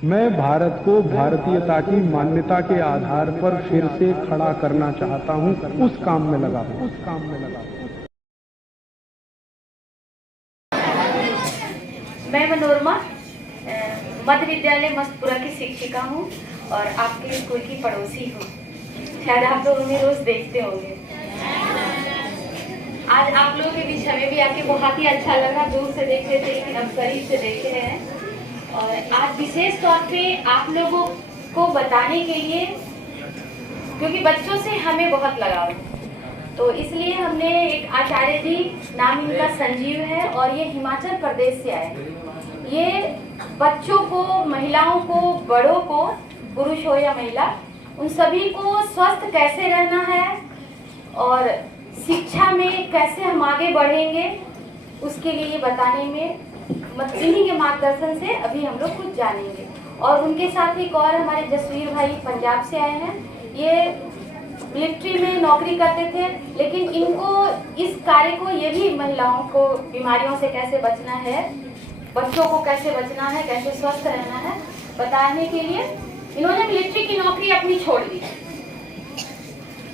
मैं भारत को भारतीयता की मान्यता के आधार पर फिर से खड़ा करना चाहता हूं, उस काम में लगा हूं। मैं मनोरमा मध्य विद्यालय मस्तपुरा की शिक्षिका हूं और आपके स्कूल की पड़ोसी हूं। शायद आप लोग हमें रोज देखते होंगे। आज आप लोगों के बीच हमें भी आके बहुत ही अच्छा लगा। दूर से देख रहे थे लेकिन अब करीब से देख रहे हैं। और आज विशेष तौर पे आप लोगों को बताने के लिए, क्योंकि बच्चों से हमें बहुत लगाव है, तो इसलिए हमने एक आचार्य जी, नाम इनका संजीव है और ये हिमाचल प्रदेश से आए। ये बच्चों को, महिलाओं को, बड़ों को, पुरुष हो या महिला, उन सभी को स्वस्थ कैसे रहना है और शिक्षा में कैसे हम आगे बढ़ेंगे, उसके लिए बताने में, इन्हीं के मार्गदर्शन से अभी हम लोग कुछ जानेंगे। और उनके साथ एक और हमारे जसवीर भाई पंजाब से आए हैं। ये मिलिट्री में नौकरी करते थे, लेकिन इनको इस कार्य को, ये भी महिलाओं को बीमारियों से कैसे बचना है, बच्चों को कैसे बचना है, कैसे स्वस्थ रहना है, बताने के लिए इन्होंने मिलिट्री की नौकरी अपनी छोड़ दी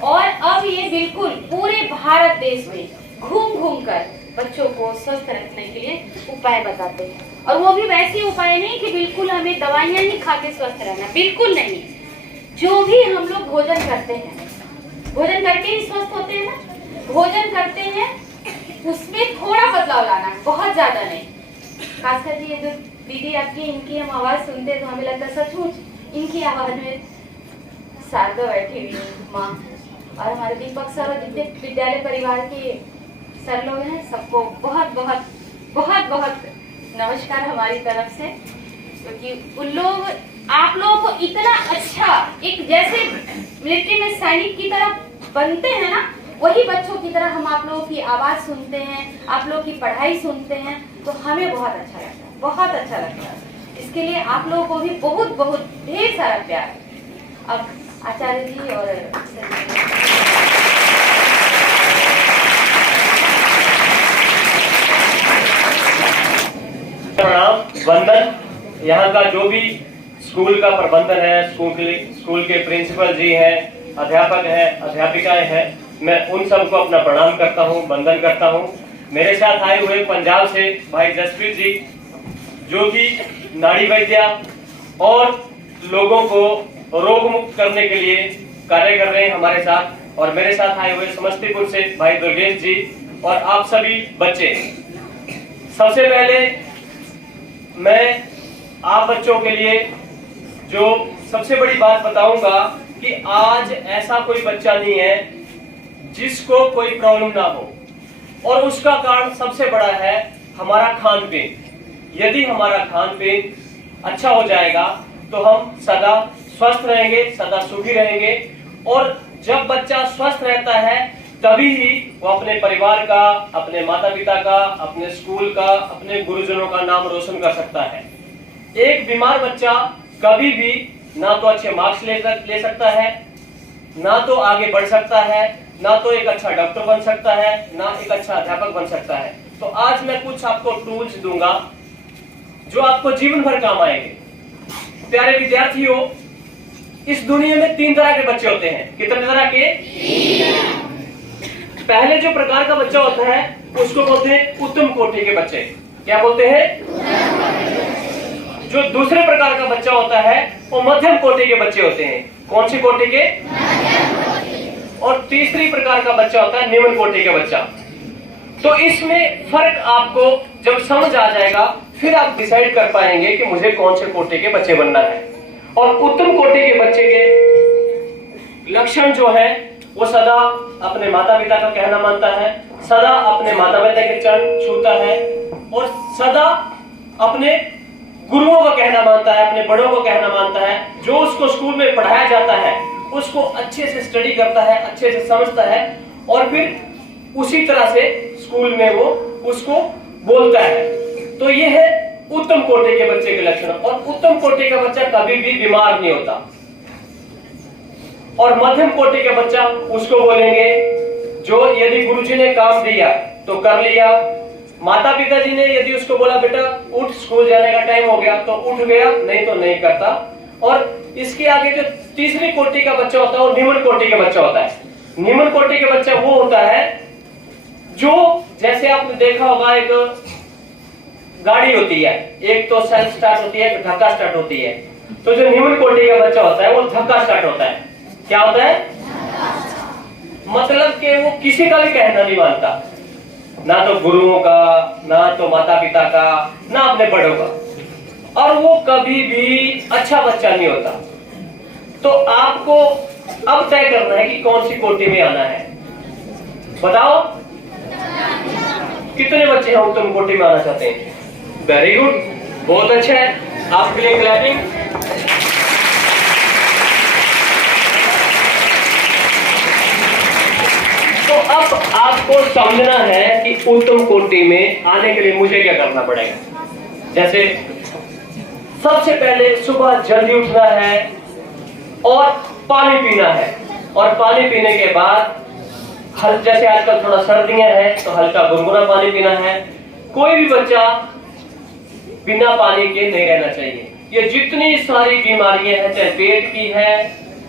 और अब ये बिल्कुल पूरे भारत देश में घूम घूम कर बच्चों को स्वस्थ रखने के लिए उपाय बताते हैं। और वो भी वैसे उपाय नहीं कि बिल्कुल हमें दवाइयां ही खा के स्वस्थ रहना, बिल्कुल नहीं। जो भी हम लोग भोजन करते हैं, भोजन करके ही स्वस्थ होते हैं ना। भोजन करते हैं उसमें थोड़ा बदलाव लाना, बहुत ज्यादा नहीं। खासकर ये जो दीदी आपकी, इनकी हम आवाज सुनते हैं तो हमें लगता है सचमुच इनकी आवाज में शारदा बैठी हुई है माँ। और हमारे दीपक सर और जितने विद्यालय परिवार के सर लोग हैं, सबको बहुत बहुत बहुत बहुत नमस्कार हमारी तरफ से। क्योंकि उन लोग, आप लोगों को इतना अच्छा, एक जैसे मिलिट्री में सैनिक की तरह बनते हैं ना, वही बच्चों की तरह हम आप लोगों की आवाज सुनते हैं, आप लोगों की पढ़ाई सुनते हैं, तो हमें बहुत अच्छा लगता है, बहुत अच्छा लगता है। इसके लिए आप लोगों को भी बहुत बहुत ढेर सारा प्यार। अब आचार्य जी और प्रणाम, वंदन। यहाँ का जो भी स्कूल का प्रबंधन है, स्कूल के प्रिंसिपल जी हैं, अध्यापक हैं, अध्यापिकाएं हैं, मैं उन सबको अपना प्रणाम करता हूँ, वंदन करता हूँ। मेरे साथ आए हुए पंजाब से भाई जसप्रीत जी, जो कि नाड़ी वैद्या और लोगों को रोग मुक्त करने के लिए कार्य कर रहे हैं हमारे साथ। और मेरे साथ आए हुए समस्तीपुर से भाई दुर्गेश जी और आप सभी बच्चे। सबसे पहले मैं आप बच्चों के लिए जो सबसे बड़ी बात बताऊंगा कि आज ऐसा कोई बच्चा नहीं है जिसको कोई प्रॉब्लम ना हो, और उसका कारण सबसे बड़ा है हमारा खान पीन। यदि हमारा खान पीन अच्छा हो जाएगा तो हम सदा स्वस्थ रहेंगे, सदा सुखी रहेंगे। और जब बच्चा स्वस्थ रहता है तभी ही वो अपने परिवार का, अपने माता पिता का, अपने स्कूल का, अपने गुरुजनों का नाम रोशन कर सकता है। एक बीमार बच्चा कभी भी ना तो अच्छे मार्क्स ले सकता है, ना तो आगे बढ़ सकता है, ना तो एक अच्छा डॉक्टर बन सकता है, ना एक अच्छा अध्यापक बन सकता है। तो आज मैं कुछ आपको टूल्स दूंगा जो आपको जीवन भर काम आएंगे। प्यारे विद्यार्थियों, इस दुनिया में 3 तरह के बच्चे होते हैं। कितने तरह के? पहले जो प्रकार का बच्चा होता है उसको बोलते हैं उत्तम कोटि के बच्चे। क्या बोलते हैं? जो दूसरे प्रकार का बच्चा होता है वो मध्यम कोटि के बच्चे होते हैं। कौन सी कोटि के? और तीसरी प्रकार का बच्चा होता है निम्न कोटि का बच्चा। तो इसमें फर्क आपको जब समझ आ जाएगा, फिर आप डिसाइड कर पाएंगे कि मुझे कौन से कोटि के बच्चे बनना है। और उत्तम कोटि के बच्चे के लक्षण जो है, वो सदा अपने माता पिता का कहना मानता है, सदा अपने माता पिता के चरण छूता है और सदा अपने गुरुओं का कहना मानता है, अपने बड़ों को कहना मानता है। जो उसको स्कूल में पढ़ाया जाता है उसको अच्छे से स्टडी करता है, अच्छे से समझता है और फिर उसी तरह से स्कूल में वो उसको बोलता है। तो ये है उत्तम कोटि के बच्चे के लक्षण। और उत्तम कोटि का बच्चा कभी भी बीमार नहीं होता। और मध्यम कोटि का बच्चा उसको बोलेंगे जो यदि गुरुजी ने काम दिया तो कर लिया, माता पिता जी ने यदि उसको बोला बेटा उठ स्कूल जाने का टाइम हो गया, तो उठ गया, नहीं तो नहीं करता। और इसके आगे जो तीसरी कोटि का बच्चा होता है वो निम्न कोटि का बच्चा होता है। निम्न कोटि का बच्चा वो होता है जो, जैसे आपने देखा होगा एक गाड़ी होती है, एक तो सेल्फ स्टार्ट होती है, एक धक्का स्टार्ट होती है। तो जो निम्न कोटि का बच्चा होता है वो धक्का स्टार्ट होता है। क्या होता है? मतलब कि वो किसी का भी कहना नहीं मानता, ना तो गुरुओं का, ना तो माता पिता का, ना अपने बड़ों का, और वो कभी भी अच्छा बच्चा नहीं होता। तो आपको अब तय करना है कि कौन सी कोटि में आना है। बताओ कितने बच्चे हैं उत्तम कोटि में आना चाहते हैं? वेरी गुड, बहुत अच्छा है, आपके लिए क्लैपिंग। तो अब आपको समझना है कि उत्तम कोटि में आने के लिए मुझे क्या करना पड़ेगा। जैसे सबसे पहले सुबह जल्दी उठना है और पानी पीना है, और पानी पीने के बाद जैसे आजकल थोड़ा सर्दियां हैं तो हल्का गुनगुना पानी पीना है। कोई भी बच्चा बिना पानी के नहीं रहना चाहिए। ये जितनी सारी बीमारियां हैं, चाहे पेट की है,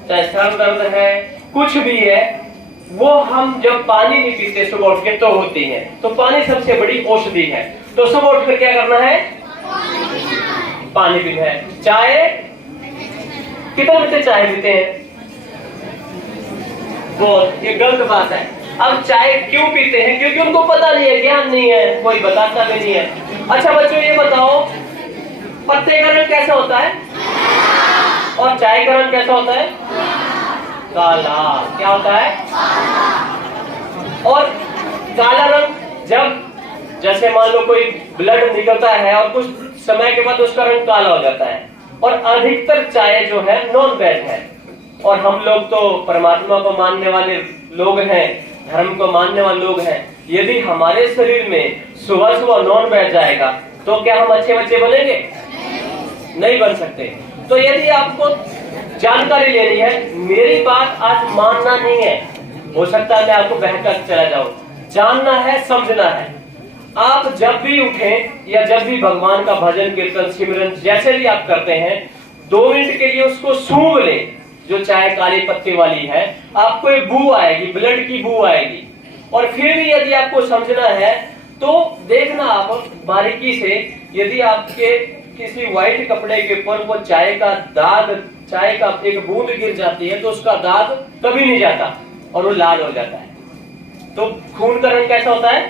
चाहे सर दर्द है, कुछ भी है, वो हम जब पानी नहीं पीते सुबह उठ के तो होती है। तो पानी सबसे बड़ी औषधि है। तो सुबह उठकर क्या करना है? पानी पीना है। चाय, कितने बच्चे चाय पीते हैं? बहुत, ये गलत बात है। अब चाय क्यों पीते हैं? क्योंकि उनको पता नहीं है, ज्ञान नहीं है, कोई बताता भी नहीं है। अच्छा बच्चों ये बताओ, पत्ते का रंग कैसा होता है और चाय का रंग कैसा होता है? काला। क्या होता है? और काला रंग जब, जैसे मान लो कोई ब्लड निकलता है और कुछ समय के बाद उसका रंग काला हो जाता है। और अधिकतर चाय जो है नॉन वेज है, और हम लोग तो परमात्मा को मानने वाले लोग हैं, धर्म को मानने वाले लोग हैं। यदि हमारे शरीर में सुबह सुबह नॉन वेज जाएगा तो क्या हम अच्छे बच्चे बनेंगे? नहीं बन सकते। तो यदि आपको जानकारी लेनी है, मेरी बात आज मानना नहीं है, हो सकता है मैं आपको बहकर चला जाऊं, जानना है, समझना है। आप जब भी उठें या जब भी भगवान का भजन कीर्तन सिमरन जैसे भी आप करते हैं, 2 मिनट के लिए उसको सूंघ लें। जो चाय काली पत्ती वाली है, आपको एक बू आएगी, ब्लड की बू आएगी। और फिर भी यदि आपको समझना है तो देखना आप बारीकी से, यदि आपके किसी व्हाइट कपड़े के ऊपर वो चाय का दाग, चाय का एक बूंद गिर जाती है तो उसका दाग कभी नहीं जाता और वो लाल हो जाता है। तो खून का रंग कैसा होता है?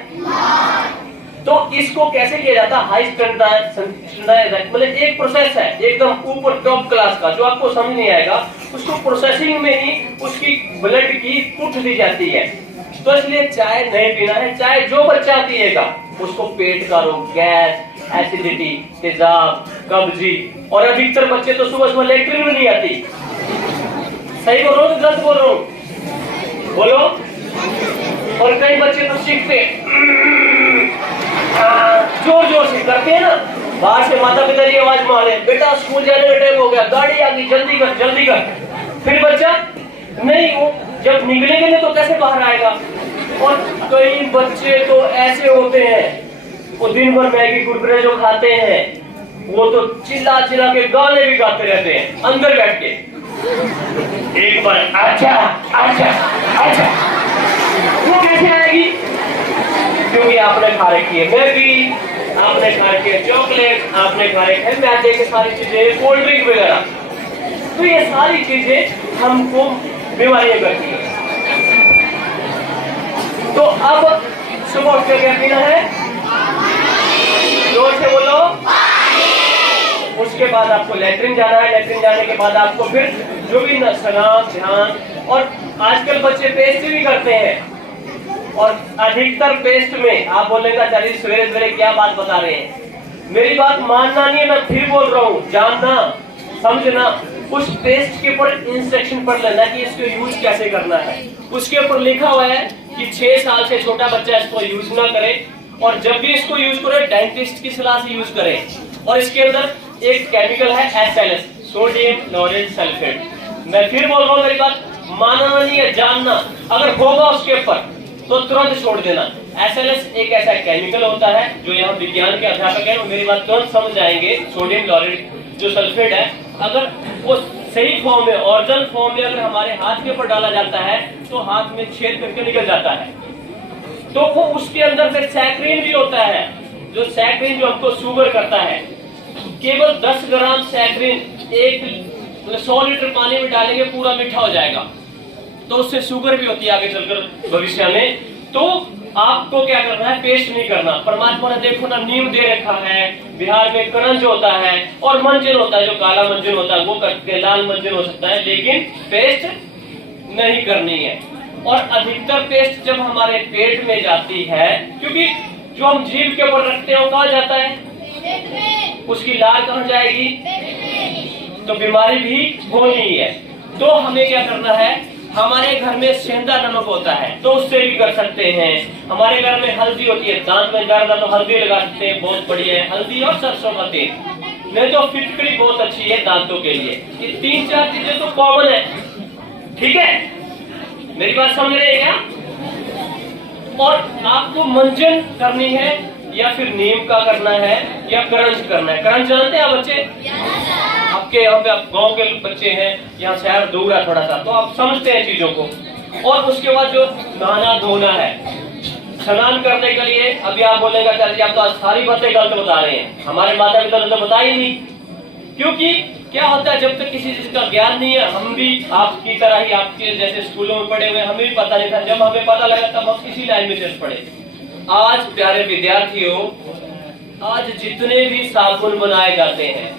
तो इसको कैसे किया जाता है? हाई स्टैंडर्ड, मतलब एक प्रोसेस है एकदम ऊपर टॉप क्लास का, जो आपको समझ नहीं आएगा उसको प्रोसेसिंग में ही उसकी ब्लड की कुट दी जाती है। तो इसलिए चाय नहीं पीना है। चाय जो बच्चा पिएगा उसको पेट का रोग, गैस, एसिडिटी, तेजाब, कब्जी, और अधिकतर बच्चे तो सुबह सुबह लेटरिन में नहीं आती। सही बोल रहा हूँ, गलत बोल रहा हूँ? बोलो। और कई बच्चे तो सीखते जोर जोर से करते हैं ना, बाहर से माता पिता की आवाज मारे, बेटा स्कूल जाने का टाइम हो गया, गाड़ी आ गई, जल्दी कर जल्दी कर। फिर बच्चा नहीं, वो जब निकलेंगे नहीं तो कैसे बाहर आएगा। और कई बच्चे तो ऐसे होते हैं, वो दिन भर मैगी कुरकुरे जो खाते हैं, वो तो चिल्ला चिल्ला के गाने भी गाते रहते हैं अंदर बैठ के। एक बार अच्छा अच्छा अच्छा, वो कैसे आएगी? क्योंकि आपने खा रखी है मैगी, आपने खा रखी है चॉकलेट, आपने खा रखी है मैदे की सारी चीजें, कोल्ड ड्रिंक वगैरह। तो ये सारी चीजें हमको बीमारियां करती है। तो अब सुबह उठ के क्या पीना है? जोर से बोलो। उसके बाद आपको लेटरिन जाना है। लेटरिन जाने के बाद आपको फिर जो भी सलाम ध्यान, और आजकल बच्चे पेस्ट भी करते हैं, और अधिकतर पेस्ट में आप बोलेगा चलिए सवेरे सवेरे क्या बात बता रहे हैं। मेरी बात मानना नहीं है, मैं फिर बोल रहा हूँ, जानना समझना। उस पेस्ट के ऊपर इंस्ट्रक्शन पढ़ लेना कि इसको यूज कैसे करना है। उसके ऊपर लिखा हुआ है कि 6 साल से छोटा बच्चा इसको यूज ना करे, और जब भी इसको यूज करे डेंटिस्ट की सलाह से यूज करे। और इसके अंदर एक केमिकल है SLS, सोडियम लोरेल सल्फेट। मैं फिर बोल रहा हूँ, मेरी बात मानना नहीं है, जानना। अगर होगा उसके ऊपर तो तुरंत छोड़ देना। SLS एक ऐसा केमिकल होता है जो यहाँ विज्ञान के अध्यापक हैं, मेरी बात तुरंत समझ जाएंगे। सोडियम क्लोराइड जो सल्फेट है, अगर वो सही फॉर्म में, ओरिजिनल फॉर्म में अगर हमारे हाथ के ऊपर डाला जाता है तो हाथ में छेद करके निकल जाता है। तो वो उसके अंदर से सैक्रिन भी होता है, जो सैक्रिन जो हमको शुगर करता है। केवल 10 ग्राम सैक्रिन 100 लीटर पानी में डालेंगे पूरा मीठा हो जाएगा, तो उससे शुगर भी होती है आगे चलकर भविष्य में। तो आपको क्या करना है, पेस्ट नहीं करना। परमात्मा ने देखो ना नीम दे रखा है, बिहार में करंज होता है और मंजन होता है, जो काला मंजन होता है वो करते हैं, लाल मंजन हो सकता है, लेकिन पेस्ट नहीं करनी है। और अधिकतर पेस्ट जब हमारे पेट में जाती है, क्योंकि जो हम जीभ के ऊपर रखते हैं वो कहाँ जाता है, उसकी लार कहाँ जाएगी, तो बीमारी भी होनी है। तो हमें क्या करना है, हमारे घर में सेंधा नमक होता है तो उससे भी कर सकते हैं। हमारे घर में हल्दी होती है, दांत में दर्द है तो हल्दी लगा सकते हैं, बहुत बढ़िया है, हल्दी और सरसों का तेल। नहीं तो फिटकरी बहुत अच्छी है दांतों के लिए। ये 3-4 चीजें तो कॉमन है, ठीक है, मेरी बात समझ रहे हैं क्या। और आपको मंजन करनी है या फिर नीम का करना है या करंज करना है। करंज जानते हैं आप बच्चे, आपके यहाँ पे आप गांव के बच्चे हैं, यहाँ शहर दूर है थोड़ा सा, तो आप समझते हैं चीजों को। और उसके बाद जो नहाना धोना है, स्नान करने के लिए अभी आप बोलेंगे चाचा जी आप तो आज सारी बातें गलत बता रहे हैं, हमारे माता पिता ने तो बताई नहीं। क्योंकि क्या होता है, जब तक किसी चीज का ज्ञान नहीं है, हम भी आपकी तरह ही आपके जैसे स्कूलों में पढ़े हुए, हमें भी पता नहीं था, जब हमें पता लगा तब हम इसी लाइन में चल पड़े। आज प्यारे विद्यार्थियों, आज जितने भी साबुन बनाए जाते हैं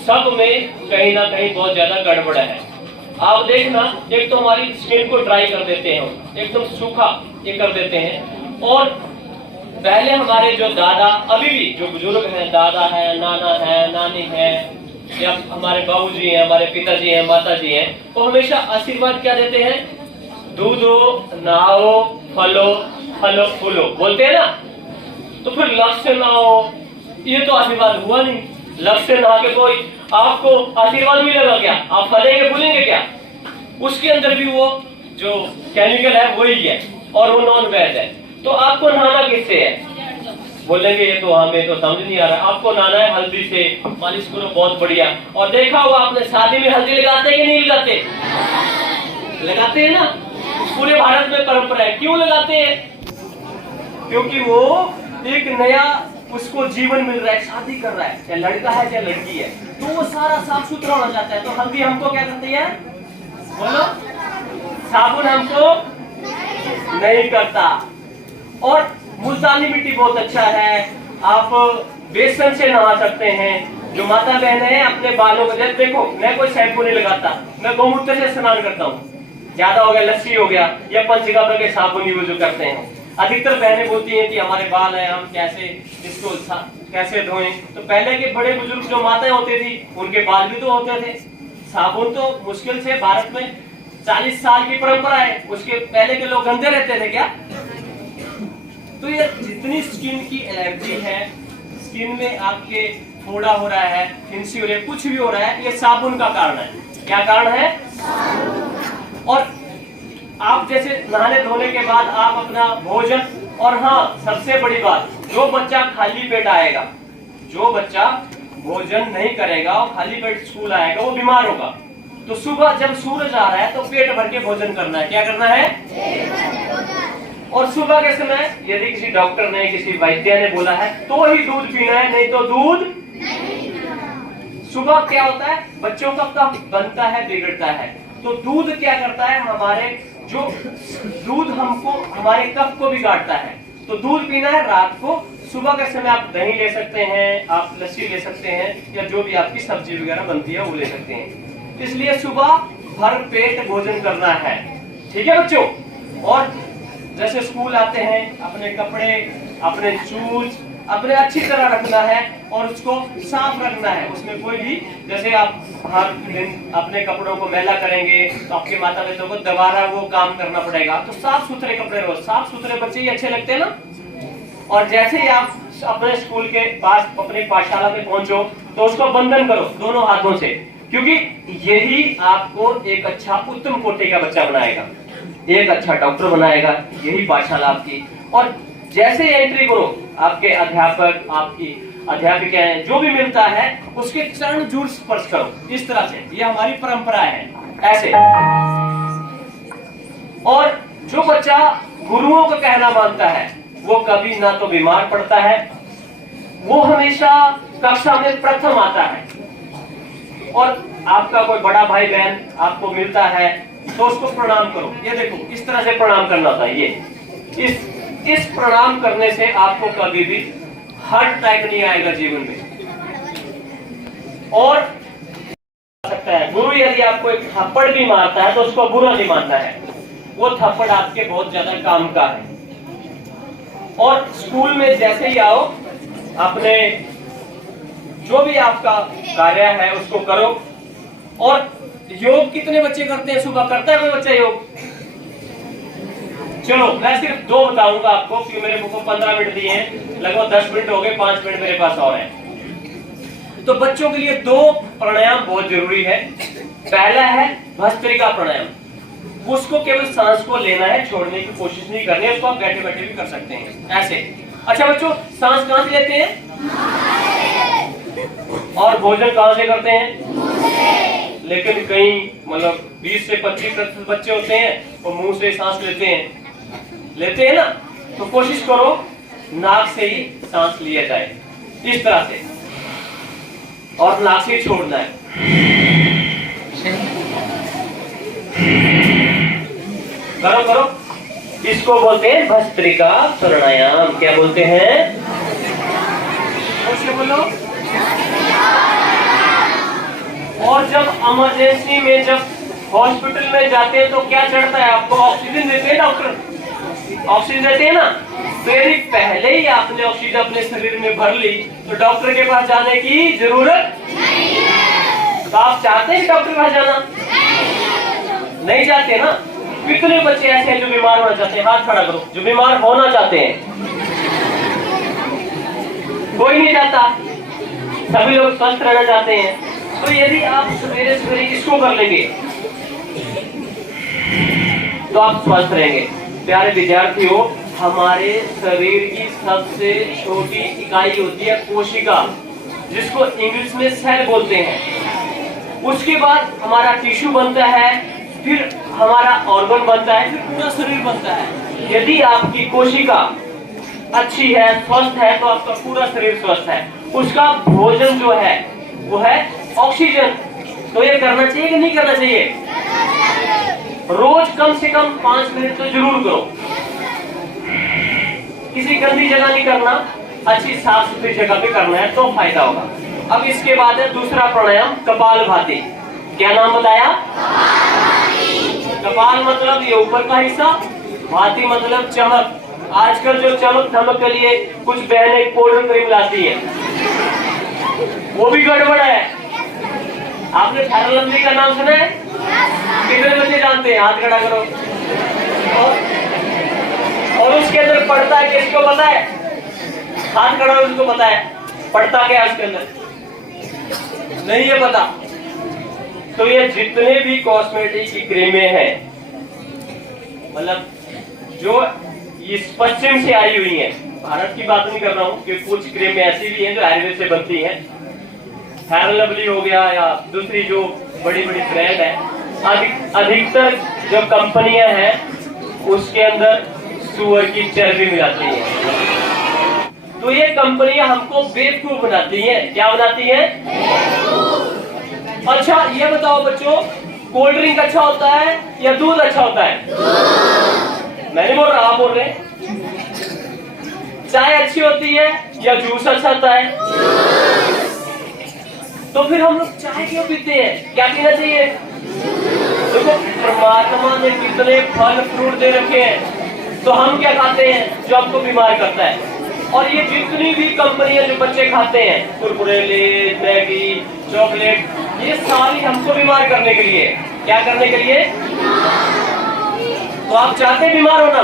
सब में कहीं ना कहीं बहुत ज्यादा गड़बड़ है। आप देखना, एक तो हमारी स्किन को ड्राई कर देते हैं, एकदम सूखा ये कर देते हैं। और पहले हमारे जो दादा, अभी भी जो बुजुर्ग हैं, दादा है, नाना है, नानी है, या हमारे बाबूजी हैं, हमारे पिताजी हैं, माताजी हैं, तो हमेशा आशीर्वाद क्या देते हैं, दूधो, नहाओ, फलो, फलो फूलो बोलते हैं ना। तो फिर लक्ष्य से नहाओ, ये तो आशीर्वाद हुआ नहीं। लक्ष्य से नहा के कोई आपको आशीर्वाद मिलेगा क्या, आप फलेंगे फूलेंगे क्या। उसके अंदर भी वो जो केमिकल है वही है और वो नॉन वेज है। तो आपको नहाना किससे है, बोलेंगे ये तो हमें तो समझ नहीं आ रहा। आपको नहाना है हल्दी से, मालिश करो बहुत बढ़िया। और देखा होगा आपने शादी में हल्दी लगाते कि नहीं लगाते, लगाते हैं ना। पूरे भारत में परंपरा है, क्यों लगाते हैं, क्योंकि वो एक नया उसको जीवन मिल रहा है, शादी कर रहा है, चाहे लड़का है चाहे लड़की है, तो वो सारा साफ सुथरा हो जाता है। तो हल्दी हमको क्या करती है, बोलो, साबुन हमको नहीं करता। और मुल्तानी मिट्टी बहुत अच्छा है, आप बेसन से नहा सकते हैं। जो माता बहन है अपने बालों को, देखो मैं कोई शैम्पू नहीं लगाता, मैं गौमूत्र से स्नान करता हूँ, ज्यादा हो गया लस्सी हो गया या पंचगव्य के साबुन यूज करते हैं। अधिकतर बहनें बोलती हैं कि हमारे बाल हैं, हम कैसे इसको कैसे धोएं। तो पहले के बड़े बुजुर्ग जो माताएं होती थी उनके बाल भी तो होते थे। साबुन तो मुश्किल से भारत में 40 साल की परंपरा है, उसके पहले के लोग गंदे रहते थे क्या। तो ये जितनी स्किन की एलर्जी है, स्किन में आपके फोड़ा हो रहा है, फिंसी हो रही है, कुछ भी हो रहा है, ये साबुन का कारण है। क्या कारण है, और आप जैसे नहाने धोने के बाद आप अपना भोजन, और हाँ सबसे बड़ी बात, जो बच्चा खाली पेट आएगा, जो बच्चा भोजन नहीं करेगा और खाली पेट स्कूल आएगा वो बीमार होगा। तो सुबह जब सूरज आ रहा है तो पेट भर के भोजन करना है। क्या करना है, और सुबह के समय यदि किसी डॉक्टर ने, किसी वैद्य ने बोला है तो ही दूध पीना है, नहीं तो दूध नहीं। सुबह क्या होता है, बच्चों का कफ बनता है, बिगड़ता है, तो दूध क्या करता है, हमारे जो दूध हमको हमारे कफ को बिगाड़ता है। तो दूध पीना है रात को, सुबह के समय आप दही ले सकते हैं, आप लस्सी ले सकते हैं, या जो भी आपकी सब्जी वगैरह बनती है वो ले सकते हैं। इसलिए सुबह भर पेट भोजन करना है, ठीक है बच्चों। और जैसे स्कूल आते हैं, अपने कपड़े, अपने शूज अपने अच्छी तरह रखना है और उसको साफ रखना है। उसमें कोई भी, जैसे आप हर दिन अपने कपड़ों को मैला करेंगे तो आपके माता पिता को दोबारा वो काम करना पड़ेगा। तो साफ सुथरे कपड़े रहो, साफ सुथरे बच्चे ही अच्छे लगते हैं ना। और जैसे ही आप अपने स्कूल के पास, अपनी पाठशाला में पहुंचो तो उसको बंधन करो दोनों हाथों से, क्योंकि यही आपको एक अच्छा उत्तम कोटि का बच्चा बनाएगा। एक अच्छा डॉक्टर बनाएगा। यही पाठशाला आपकी। और जैसे एंट्री करो, आपके अध्यापक, आपकी अध्यापिकाएं, जो भी मिलता है उसके चरण जूड़ स्पर्श करो। इस तरह से, ये हमारी परंपरा है ऐसे। और जो बच्चा गुरुओं का कहना मानता है वो कभी ना तो बीमार पड़ता है, वो हमेशा कक्षा में प्रथम आता है। और आपका कोई बड़ा भाई बहन आपको मिलता है तो उसको प्रणाम करो। ये देखो, इस तरह से प्रणाम करना था। ये इस प्रणाम करने से आपको कभी भी हार्ट अटैक नहीं आएगा जीवन में। और सकता है गुरु यदि आपको एक थप्पड़ भी मारता है तो उसको बुरा नहीं मानना है, वो थप्पड़ आपके बहुत ज्यादा काम का है। और स्कूल में जैसे ही आओ, अपने जो भी आपका कार्य है उसको करो। और योग कितने बच्चे करते हैं? सुबह करता है कोई बच्चा योग? चलो मैं सिर्फ 2 बताऊंगा आपको, क्योंकि मेरे को 15 मिनट दिए हैं, लगभग 10 मिनट हो गए, 5 मिनट मेरे पास और है। तो बच्चों के लिए 2 प्राणायाम बहुत जरूरी है। पहला है भस्त्रिका प्राणायाम। उसको केवल सांस को लेना है, छोड़ने की कोशिश नहीं करनी है। उसको आप बैठे बैठे भी कर सकते हैं ऐसे। अच्छा बच्चों, सांस कहां से लेते हैं? और भोजन कहां से करते हैं? लेकिन कई मतलब 20 से 25% बच्चे होते हैं और मुंह से सांस लेते हैं ना। तो कोशिश करो नाक से ही सांस लिया जाए, इस तरह से, और नाक से ही छोड़ना है। करो करो। इसको बोलते हैं भस्त्रिका प्राणायाम। क्या बोलते हैं? बोलो। और जब इमरजेंसी में, जब हॉस्पिटल में जाते हैं तो क्या चढ़ता है आपको? ऑक्सीजन देते हैं डॉक्टर, ऑक्सीजन देते हैं ना। तो यदि पहले ही आपने ऑक्सीजन अपने शरीर में भर ली तो डॉक्टर के पास जाने की जरूरत नहीं है। तो आप चाहते हैं डॉक्टर के पास जाना? नहीं चाहते ना। कितने बच्चे ऐसे हैं जो बीमार होना चाहते हैं? हाथ खड़ा करो। जो बीमार होना चाहते हैं? कोई नहीं चाहता, सभी लोग स्वस्थ रहना चाहते हैं। तो यदि आप सवेरे सवेरे इसको कर लेंगे तो आप स्वस्थ रहेंगे। प्यारे विद्यार्थियों, हमारे शरीर की सबसे छोटी इकाई होती है कोशिका, जिसको इंग्लिश में सेल बोलते हैं। उसके बाद हमारा टिश्यू बनता है, फिर हमारा ऑर्गन बनता है, फिर पूरा शरीर बनता है। यदि आपकी कोशिका अच्छी है, स्वस्थ है, तो आपका पूरा शरीर स्वस्थ है। उसका भोजन जो है वो है ऑक्सीजन। तो ये करना चाहिए कि नहीं करना चाहिए? रोज कम से कम 5 मिनट तो जरूर करो। किसी गंदी जगह नहीं करना, अच्छी साफ सुथरी जगह पे करना है तो फायदा होगा। अब इसके बाद है दूसरा प्राणायाम, कपालभाति। क्या नाम बताया? कपाल मतलब ये ऊपर का हिस्सा, भाति मतलब चमक। आजकल जो चमक धमक के लिए कुछ बहनें पाउडर क्रीम लाती है, वो भी गड़बड़ है। आपने फेयर का नाम सुना है? कितने बच्चे जानते हैं? हाथ खड़ा करो। और उसके अंदर पड़ता है, किसको पता है? हाथ खड़ा, उसको पता है पड़ता क्या है उसके अंदर? नहीं है पता। तो ये जितने भी कॉस्मेटिक की क्रीमें हैं, मतलब जो इस पश्चिम से आई हुई हैं, भारत की बात नहीं कर रहा हूँ, क्योंकि कुछ क्रीमें ऐसी भी हैं जो आयुर्वेद से बनती हैं। फेयर लवली हो गया या दूसरी जो बड़ी बड़ी ब्रांड है, अधिकतर जो कंपनियां हैं उसके अंदर सुअर की चर्बी मिलाती है। तो ये कंपनियां हमको बेवकूफ बनाती हैं। क्या बनाती हैं? अच्छा ये बताओ बच्चों, कोल्ड ड्रिंक अच्छा होता है या दूध अच्छा होता है? मैं नहीं बोल रहा, आप बोल रहे हैं। चाय अच्छी होती है या जूस अच्छा होता है? तो फिर हम लोग चाय क्यों पीते हैं? क्या पीना चाहिए? देखो परमात्मा ने कितने फल फ्रूट दे रखे हैं, तो हम क्या खाते हैं जो आपको बीमार करता है? और ये जितनी भी कंपनियां जो बच्चे खाते हैं, कुरकुरे, लेज, मैगी, चॉकलेट, ये सारी हमको बीमार करने के लिए। क्या करने के लिए? तो आप चाहते हैं बीमार होना?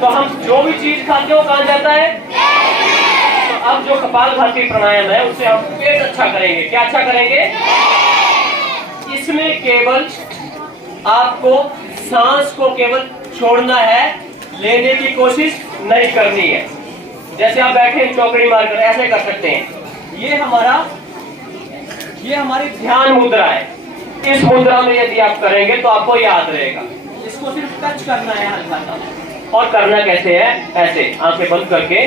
तो हम जो भी चीज खाते हो कहां जाता है? तो अब जो कपालभाति प्राणायाम है उससे हम पेट अच्छा करेंगे। क्या अच्छा करेंगे? इसमें केवल आपको सांस को केवल छोड़ना है, लेने की कोशिश नहीं करनी है। जैसे आप बैठे चौकड़ी मारकर ऐसे कर सकते हैं। ये हमारी ध्यान मुद्रा है। इस मुद्रा में यदि आप करेंगे तो आपको याद रहेगा। इसको सिर्फ टच करना है हल्का सा। और करना कैसे है? ऐसे आंखें बंद करके।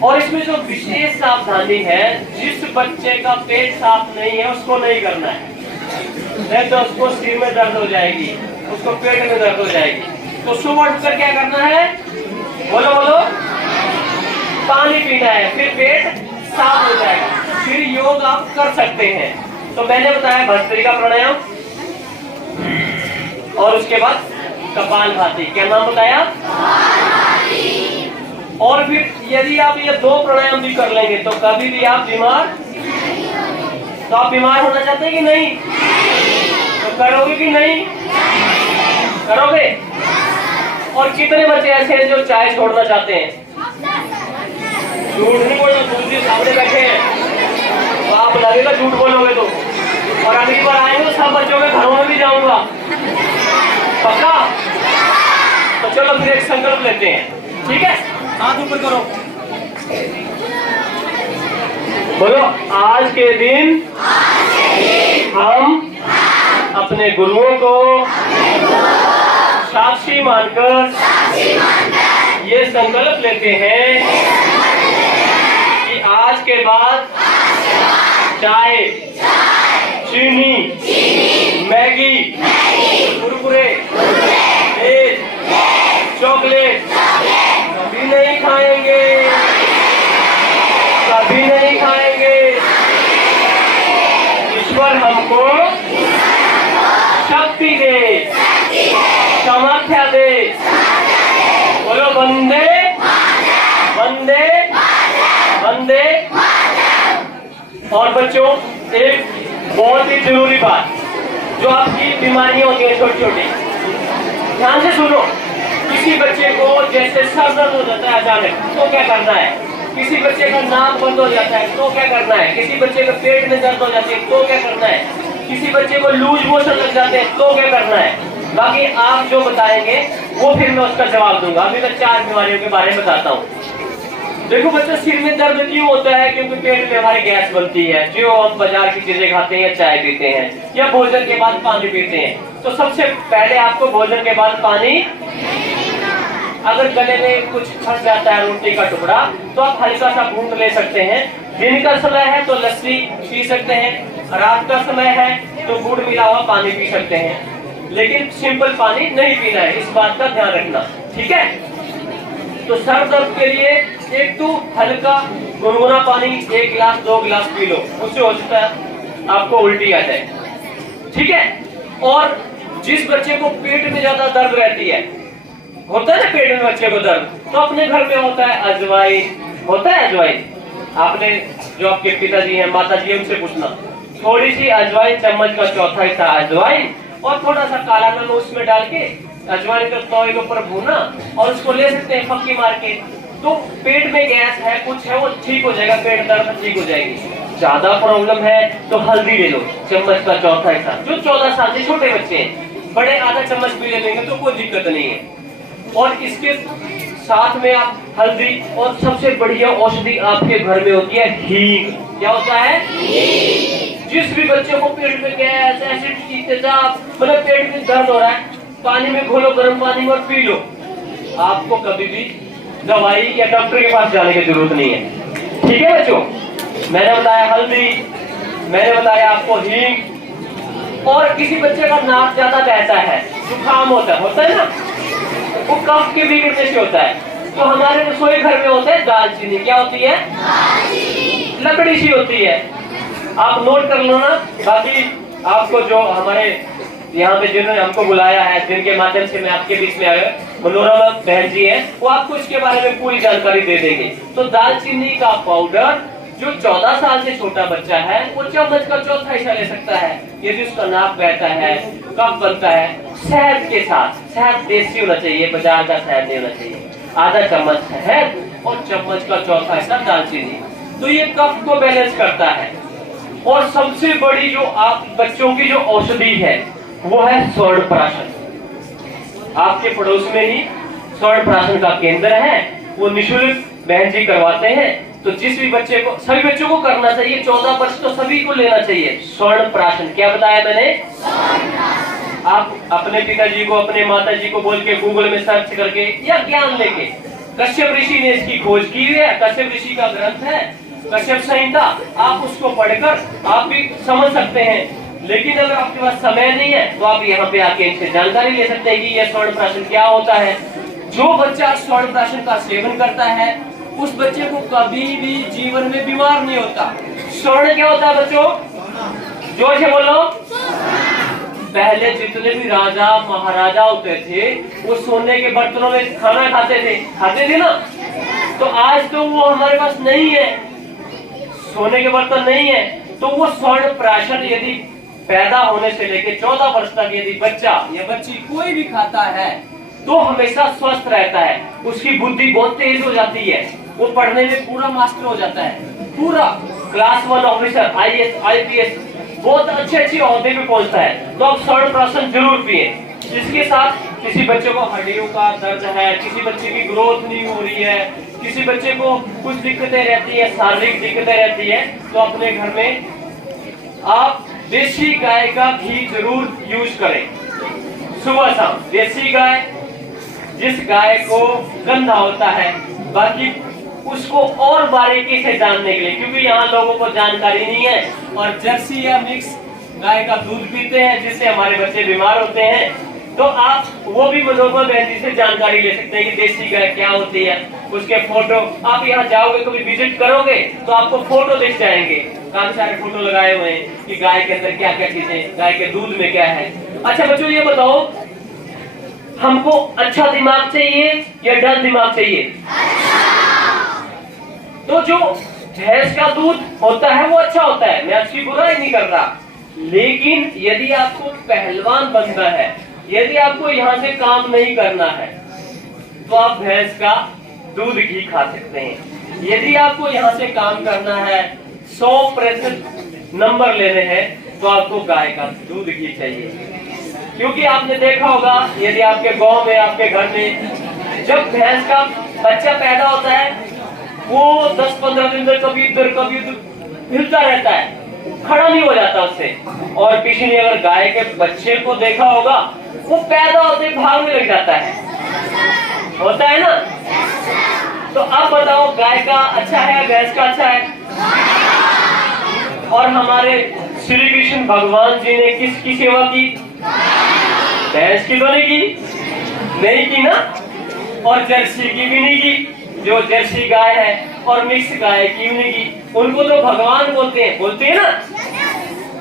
और इसमें जो विशेष सावधानी है, जिस बच्चे का पेट साफ नहीं है उसको नहीं करना है, नहीं तो उसको सिर में दर्द हो जाएगी, उसको पेट में दर्द हो जाएगी। तो सुबह उठकर क्या करना है? बोलो बोलो। पानी पीना है, फिर पेट साफ हो जाएगा। फिर योग आप कर सकते हैं। तो मैंने बताया भस्त्रिका प्राणायाम, और उसके बाद कपालभाति। क्या नाम बताया? और फिर यदि आप ये 2 प्राणायाम भी कर लेंगे तो कभी भी आप बीमार, तो आप बीमार होना चाहते हैं कि नहीं? तो करोगे कि नहीं? करोगे? और कितने बच्चे ऐसे हैं जो चाय छोड़ना चाहते हैं? झूठ नहीं बोलना, दूसरे सामने बैठे हैं तो आप लगेगा झूठ बोलोगे तो। और अगली बार आएंगे तो सब बच्चों के घरों में भी जाऊंगा, पक्का? तो चलो फिर एक संकल्प लेते हैं, ठीक है? हाथ ऊपर करो, बोलो आज के दिन हम अपने गुरुओं को साक्षी मानकर ये संकल्प लेते हैं कि आज के बाद चाय, चीनी, मैगी, कुरकुरे, तेल, चॉकलेट कभी नहीं खाएंगे, कभी नहीं खाएंगे। ईश्वर हमको शक्ति दे, सामर्थ्य दे। बोलो वंदे वंदे वंदे। और बच्चों, एक बहुत ही जरूरी बात, जो आपकी बीमारियां होती है छोटी छोटी, ध्यान से सुनो। किसी बच्चे को जैसे सर दर्द हो जाता है अचानक, तो क्या करना है? किसी बच्चे का नाक बंद हो जाता है तो क्या करना है? किसी बच्चे के पेट में दर्द हो जाती है तो क्या करना है? किसी बच्चे को लूज मोशन लग जाते हैं तो क्या करना है? बाकी आप जो बताएंगे वो फिर मैं उसका जवाब दूंगा। अभी मैं 4 बीमारियों के बारे में बताता हूँ। देखो बच्चा, सिर में दर्द क्यों होता है? क्योंकि पेट में हमारी गैस बनती है। जो हम बाजार की चीजें खाते हैं या चाय पीते हैं या भोजन के बाद पानी पीते हैं, तो सबसे पहले आपको भोजन के बाद पानी, अगर गले में कुछ फंस जाता है रोटी का टुकड़ा, तो आप हल्का सा घूंट ले सकते हैं। दिन का समय है तो लस्सी पी सकते हैं, रात का समय है तो गुड़ मिला हुआ पानी पी सकते हैं, लेकिन सिंपल पानी नहीं पीना है, इस बात का ध्यान रखना, ठीक है? तो सर दर्द के लिए एक तो हल्का गुनगुना पानी 1 गिलास 2 गिलास पी लो, उससे हो सकता है आपको उल्टी आ जाए, ठीक है? और जिस बच्चे को पेट में ज्यादा दर्द रहती है, होता है ना पेट में बच्चे को दर्द, तो अपने घर में होता है अजवाइन, होता है अजवाइन। आपने जो आपके पिताजी हैं, माताजी हैं, उनसे पूछना। थोड़ी सी अजवाइन, चम्मच का 1/4 हिस्सा अजवाइन और थोड़ा सा काला नमक उसमें डाल के अजवाइन को तवे के ऊपर भूना और उसको ले सकते हैं फक्की मार के। तो पेट में गैस है, कुछ है, वो ठीक हो जाएगा, पेट दर्द ठीक हो जाएगी। ज्यादा प्रॉब्लम है तो हल्दी ले लो, चम्मच का 1/4 हिस्सा। जो 14 साल से छोटे बच्चे हैं, बड़े आधा चम्मच भी ले लेंगे तो कोई दिक्कत नहीं है। और इसके साथ में आप हल्दी, और सबसे बढ़िया औषधि आपके घर में होती है हींग। क्या होता है? जिस भी बच्चे को पेट में गैस, एसिडिटी, तेजाब, मतलब पेट में दर्द हो रहा है, पानी में घोलो, गर्म पानी में, और पी लो। आपको कभी भी दवाई या डॉक्टर के पास जाने की जरूरत नहीं है, ठीक है बच्चों? मैंने बताया हल्दी, मैंने बताया आपको हींग। और किसी बच्चे का नाक ज्यादा बहता है, जुकाम होता है ना, वो कफ के बिगड़ने से होता है, तो हमारे रसोई घर में होता है दालचीनी। क्या होती है? लकड़ी सी होती है, आप नोट कर लो ना। बाकी आपको जो हमारे यहाँ पे जिन्होंने हमको बुलाया है, जिनके माध्यम से मैं आपके बीच में आया, मनोरमा बहन जी है, वो आपको इसके बारे में पूरी जानकारी दे देंगे। तो दालचीनी का पाउडर, जो 14 साल से छोटा बच्चा है, वो चम्मच का 1/4 हिस्सा ले सकता है। यदि उसका नाक बहता है, कफ बनता है, शहद के साथ, शहद देसी होना चाहिए, बाजार का शहद नहीं होना चाहिए, आधा चम्मच शहद और चम्मच का 1/4 हिस्सा दालचीनी। तो ये कफ को बैलेंस करता है, और सबसे बड़ी जो आप बच्चों की जो औषधि है वो है स्वर्ण प्राशन। आपके पड़ोस में ही स्वर्ण प्राशन का केंद्र है, वो निःशुल्क बहन जी करवाते हैं। तो जिस भी बच्चे को, सभी बच्चों को करना चाहिए, 14 वर्ष तो सभी को लेना चाहिए स्वर्ण प्राशन। क्या बताया मैंने? आप अपने पिताजी को, अपने माता जी को बोल के गूगल में सर्च करके या ज्ञान लेके, कश्यप ऋषि ने इसकी खोज की है, कश्यप ऋषि का ग्रंथ है कश्यप संहिता, आप उसको पढ़कर आप भी समझ सकते हैं। लेकिन अगर आपके पास समय नहीं है तो आप यहाँ पे आके इनसे जानकारी ले सकते हैं कि यह स्वर्ण प्राशन क्या होता है। जो बच्चा स्वर्ण प्राशन का सेवन करता है उस बच्चे को कभी भी जीवन में बीमार नहीं होता। स्वर्ण क्या होता है बच्चों? जोर से बोलो। पहले जितने भी राजा महाराजा होते थे वो सोने के बर्तनों में खाना खाते थे ना। तो आज तो वो हमारे पास नहीं है, सोने के बर्तन नहीं है। तो वो स्वर्ण प्राशन यदि पैदा होने से लेकर 14 वर्ष तक यदि बच्चा या बच्ची कोई भी खाता है तो हमेशा स्वस्थ रहता है, उसकी बुद्धि बहुत तेज हो जाती है, वो पढ़ने में पूरा मास्टर हो जाता है, पूरा क्लास 1 ऑफिसर, IAS IPS बहुत अच्छे ओहदे पे पहुंचता है। तो आप स्वर्ण प्राशन जरूर पिए। इसके साथ किसी बच्चे को हड्डियों का दर्द है, किसी बच्चे की ग्रोथ नहीं हो रही है, किसी बच्चे को कुछ दिक्कतें रहती है, शारीरिक दिक्कतें रहती है, तो अपने घर में आप देसी गाय का घी जरूर यूज करें सुबह शाम। देसी गाय, जिस गाय को गंधा होता है, बाकी उसको और बारीकी से जानने के लिए, क्योंकि यहाँ लोगों को जानकारी नहीं है और जर्सी या मिक्स गाय का दूध पीते हैं जिससे हमारे बच्चे बीमार होते हैं। तो आप वो भी मनोरमा बहन जी से जानकारी ले सकते हैं कि देसी गाय क्या होती है। उसके फोटो, आप यहाँ जाओगे कभी विजिट करोगे तो आपको फोटो दिख जाएंगे, काफी सारे फोटो लगाए हुए हैं कि गाय के अंदर क्या क्या चीजें, गाय के दूध में क्या है। अच्छा बच्चों ये बताओ, हमको अच्छा दिमाग चाहिए या डल दिमाग चाहिए? तो जो भैंस का दूध होता है वो अच्छा होता है, मैं उसकी बुराई नहीं कर रहा। लेकिन यदि आपको पहलवान बनना है, यदि आपको यहाँ से काम नहीं करना है तो आप भैंस का दूध घी खा सकते हैं। यदि आपको यहाँ से काम करना है, 100% नंबर लेने हैं, तो आपको गाय का दूध घी चाहिए। क्योंकि आपने देखा होगा यदि आपके गांव में, आपके घर में जब भैंस का बच्चा पैदा होता है वो 10-15 दिन तक कभी इधर कभी उधर हिलता रहता है, खड़ा नहीं हो जाता उससे। और किसी ने अगर गाय के बच्चे को देखा होगा वो पैदा होते ही भागने लग जाता है, होता है ना। तो अब बताओ गाय का अच्छा है या भैंस का अच्छा है? और हमारे श्री कृष्ण भगवान जी ने किसकी सेवा की? भैंस की तो नहीं की ना, और जर्सी की भी नहीं की। जो जर्सी गाय है और मिक्स गाय की भी नहीं की। उनको तो भगवान बोलते हैं ना।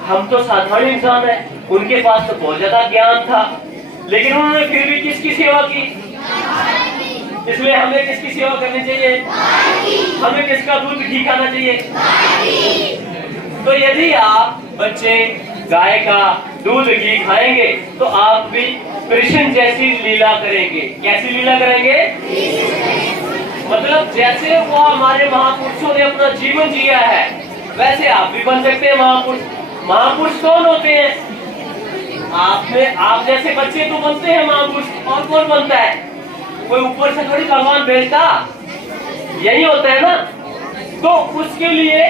हम तो साधारण इंसान है, उनके पास तो बहुत ज्यादा ज्ञान था, लेकिन उन्होंने फिर भी किसकी सेवा की? इसलिए हमें किसकी सेवा करनी चाहिए? हमें किसका दूध घी खाना चाहिए? तो यदि आप बच्चे गाय का दूध घी खाएंगे तो आप भी कृष्ण जैसी लीला करेंगे। कैसी लीला करेंगे? मतलब जैसे वो हमारे महापुरुषों ने अपना जीवन जिया है वैसे आप भी बन सकते हैं महापुरुष। महापुरुष कौन होते हैं? आप जैसे बच्चे तो बनते हैं महापुरुष। और कौन बनता है? कोई ऊपर से थोड़ी भगवान भेजता, यही होता है ना। तो उसके लिए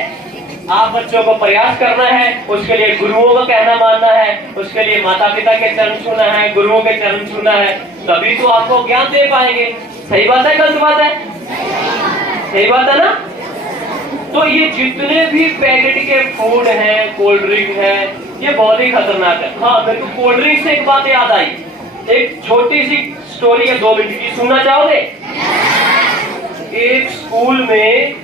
आप बच्चों को प्रयास करना है, उसके लिए गुरुओं का कहना मानना है, उसके लिए माता पिता के चरण छूना है, गुरुओं के चरण छूना है, तभी तो आपको ज्ञान दे पाएंगे। सही बात है, गलत बात है? सही बात है ना। तो ये जितने भी पैकेट के फूड हैं, कोल्ड ड्रिंक है, ये बहुत ही खतरनाक है। हाँ, मेरे को कोल्ड ड्रिंक से एक बात याद आई, एक छोटी सी स्टोरी है 2 मिनट की, सुनना चाहोगे? एक स्कूल में,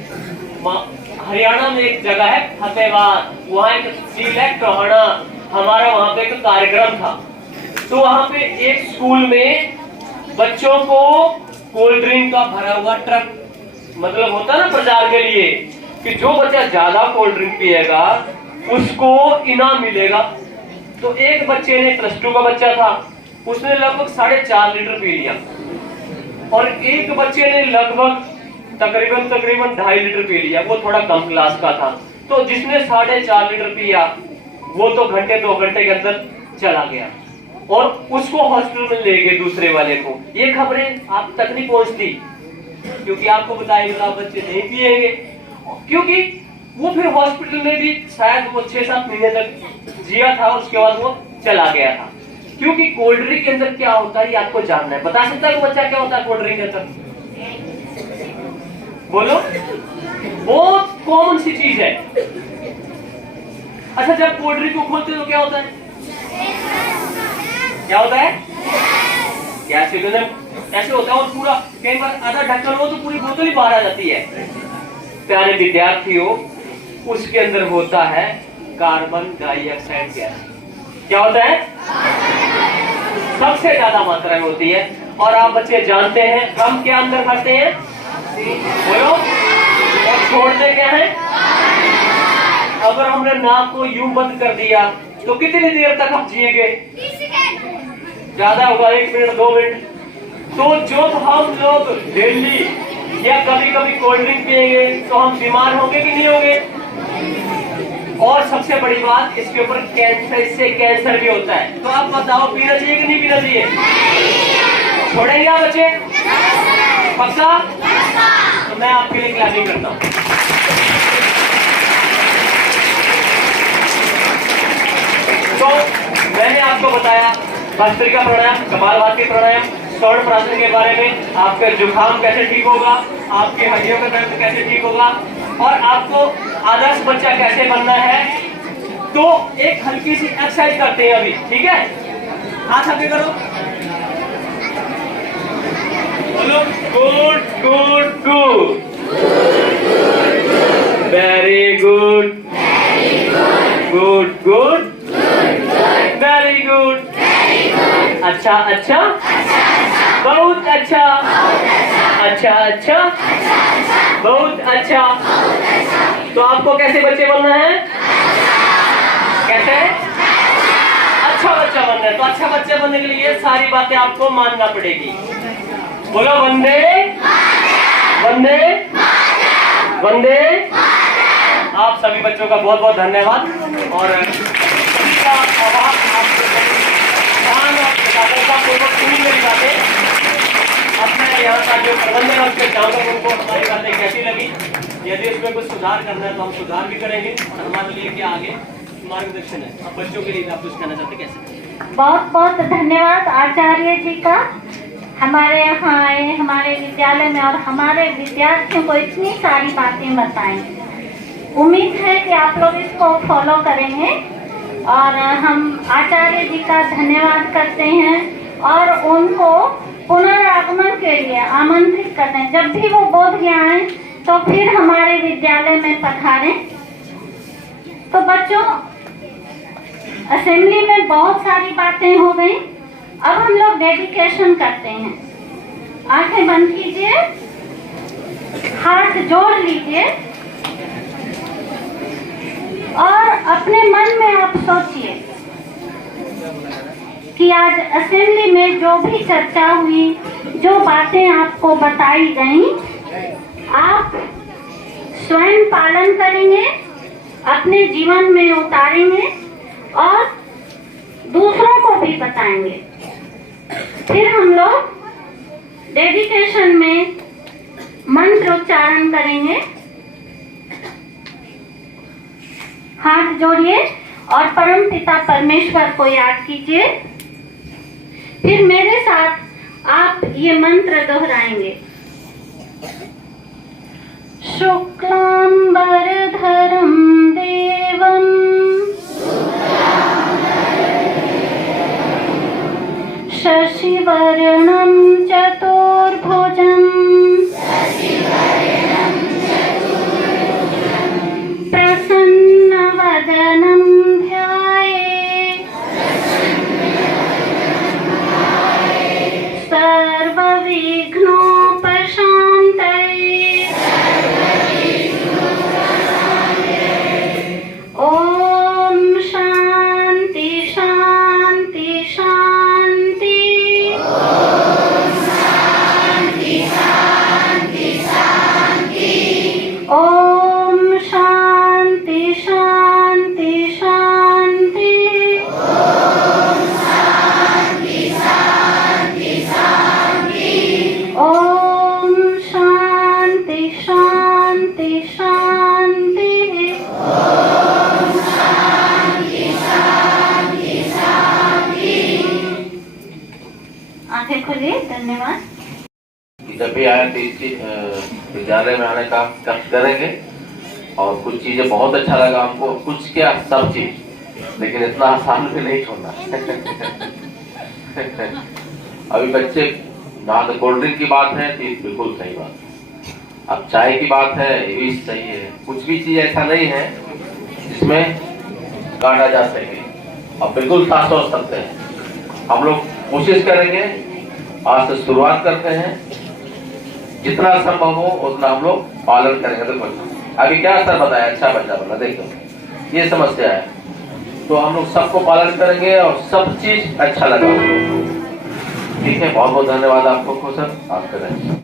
हरियाणा में एक जगह है फतेहाबाद, वहाँ एक सिलेक्ट रोहाना, हमारा वहाँ पे एक कार्यक्रम था। तो वहाँ पे एक स्कूल में बच्चों को कोल्ड ड्रिंक का भरा हुआ ट्रक, मतलब होता ना प्रचार के लिए कि जो बच्चा ज्यादा कोल्ड ड्रिंक पिएगा उसको इनाम मिलेगा। तो एक बच्चे ने +2 का बच्चा था, उसने लगभग 4.5 लीटर पी लिया, और एक बच्चे ने लगभग तकरीबन 2.5 लीटर पी लिया, वो थोड़ा कम क्लास का था। तो जिसने 4.5 लीटर पिया वो तो घंटे 2 घंटे के अंदर चला गया और उसको हॉस्पिटल में ले गए दूसरे वाले को। ये खबरें आप तक नहीं पहुंचती क्योंकि आपको बताएंगे बच्चे नहीं पिएंगे, क्योंकि वो फिर हॉस्पिटल में भी शायद वो 6-7 महीने तक जिया था और उसके बाद वो चला गया था। क्योंकि कोल्ड ड्रिंक के अंदर क्या होता है ये आपको जानना है। बता सकता है वो बच्चा क्या होता है कोल्ड ड्रिंक के अंदर? बोलो, बहुत कॉमन सी चीज है। अच्छा, जब कोल्ड ड्रिंक को खोलते हो तो क्या होता है? क्या होता है? गैस सिलेंडर ऐसे होता है और पूरा कई बार आधा ढक्कन हो तो पूरी बोतल ही बाहर आ जाती है। प्यारे विद्यार्थियों, उसके अंदर होता है कार्बन डाइऑक्साइड गैस। क्या होता है? सबसे ज्यादा मात्रा में होती है। और आप बच्चे जानते हैं हम क्या अंदर खाते हैं? बोलो। और छोड़ते क्या है? अगर हमने नाक को यूं बंद कर दिया तो कितनी देर तक हम जिएंगे? ज्यादा होगा 1 मिनट 2 मिनट। तो जब हम लोग डेली या कभी कभी कोल्ड ड्रिंक पिएंगे तो हम बीमार होंगे कि नहीं होंगे? और सबसे बड़ी बात, इसके ऊपर कैंसर, इससे कैंसर भी होता है। तो आप बताओ पीना चाहिए कि नहीं पीना चाहिए? छोड़ेंगे आप बच्चे? पक्का? तो मैं आपके लिए क्लैपिंग करता हूँ। तो मैंने आपको बताया भस्त्रिका प्राणायाम, कपालभाति प्राणायाम, स्वर्ण प्राशन के बारे में, आपका जुकाम कैसे ठीक होगा, आपकी हड्डियों का दर्द कैसे ठीक होगा और आपको आदर्श बच्चा कैसे बनना है। तो एक हल्की सी एक्सरसाइज करते हैं अभी, ठीक है? हाथ आगे करो, बोलो good good good, very good, good good, very good, अच्छा अच्छा, बहुत अच्छा, अच्छा अच्छा, बहुत अच्छा। तो आपको कैसे बच्चे बनना है? कैसे? अच्छा बच्चा बनना है। तो अच्छा बच्चा बनने के लिए सारी बातें आपको मानना पड़ेगी। बोलो वंदे वंदे वंदे। आप सभी बच्चों का बहुत बहुत धन्यवाद। और मेरी बातें अपने यहाँ का जो प्रबंधन है उसके चाहूँगा उनको हमारी बातें कैसी लगी। यदि उसमें कुछ सुधार करना है तो हम सुधार भी करेंगे और हमारे लिए क्या आगे मार्गदर्शन है। अब बच्चों के लिए आप कुछ कहना चाहते कैसे? बहुत बहुत धन्यवाद आचार्य जी का, हमारे यहाँ आए, हमारे विद्यालय में और हमारे विद्यार्थियों को इतनी सारी बातें बताएं। उम्मीद है कि आप लोग इसको फॉलो करेंगे और हम आचार्य जी का धन्यवाद करते हैं और उनको पुनरागमन के लिए आमंत्रित करते हैं। जब भी वो बोधगया आए तो फिर हमारे विद्यालय में पधारें। तो बच्चों, असेंबली में बहुत सारी बातें हो गई। अब हम लोग डेडिकेशन करते हैं। आंखें बंद कीजिए, हाथ जोड़ लीजिए और अपने मन में आप सोचिए कि आज असेंबली में जो भी चर्चा हुई, जो बातें आपको बताई गई, आप स्वयं पालन करेंगे, अपने जीवन में उतारेंगे और दूसरों को भी बताएंगे। फिर हम लोग डेडिकेशन में मंत्र उच्चारण करेंगे। हाथ जोड़िए और परम पिता परमेश्वर को याद कीजिए। फिर मेरे साथ आप ये मंत्र दोहराएंगे। शुक्लांबरधरं देवं शशिवर्णं चतुर्भुजं प्रसन्नवदनं ध्यायेत् सर्वविघ्नोपशान्तये। जब भी आए तो इस विद्यालय में आने का कष्ट करेंगे। और कुछ चीज़ें बहुत अच्छा लगा हमको, कुछ क्या सब चीज़, लेकिन इतना आसान भी नहीं छोड़ना। अभी बच्चे ना तो कोल्ड ड्रिंक की बात है तो ये बिल्कुल सही बात है, अब चाय की बात है ये भी सही है। कुछ भी चीज़ ऐसा नहीं है जिसमें काटा जा सके, अब बिल्कुल साफ सोच सकते हैं। हम लोग कोशिश करेंगे, आज से शुरुआत करते हैं, जितना संभव हो उतना हम लोग पालन करेंगे। देखो अभी क्या सर बताया, अच्छा बच्चा बना, देखो ये समस्या है, तो हम लोग सबको पालन करेंगे और सब चीज अच्छा लगा। ठीक है, बहुत बहुत धन्यवाद आपको सर, आप करें।